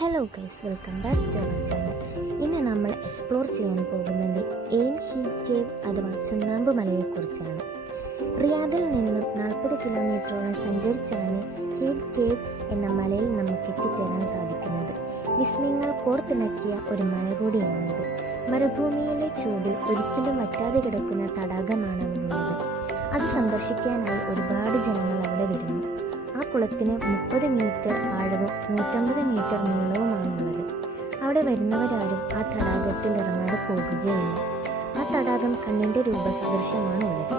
Hello guys, welcome back to our channel. ഇന്ന് നമ്മൾ explore ചെയ്യാൻ പോകുന്നത് എയിൻ ഹീറ്റ് കേവ് അഥവാ ചുണ്ണാമ്പ് മലയെക്കുറിച്ചാണ്. റിയാദിൽ നിന്നും 40 കിലോമീറ്ററോളം സഞ്ചരിച്ചാണ് ഹീറ്റ് കേവ് എന്ന മലയിൽ നമുക്ക് എത്തിച്ചേരാൻ സാധിക്കുന്നത്. വിസ്മയങ്ങൾ കോർത്തിണക്കിയ ഒരു മല കൂടിയാണിത്. മരുഭൂമിയിലെ ചൂടിൽ ഒരിക്കലും വറ്റാതെ കിടക്കുന്ന തടാകമാണ് അവിടുള്ളത്. അത് സന്ദർശിക്കാനായി ഒരുപാട് ജനങ്ങൾ അവിടെ വരുന്നു. ആ കുളത്തിന് 30 മീറ്റർ ആഴവും 150 മീറ്റർ നീളവുമാണുള്ളത്. അവിടെ വരുന്നവരാരും ആ തടാകത്തിൽ ഇറങ്ങാതെ പോകുകയില്ല. ആ തടാകം കണ്ണിൻ്റെ രൂപസദൃശ്യമാണുള്ളത്.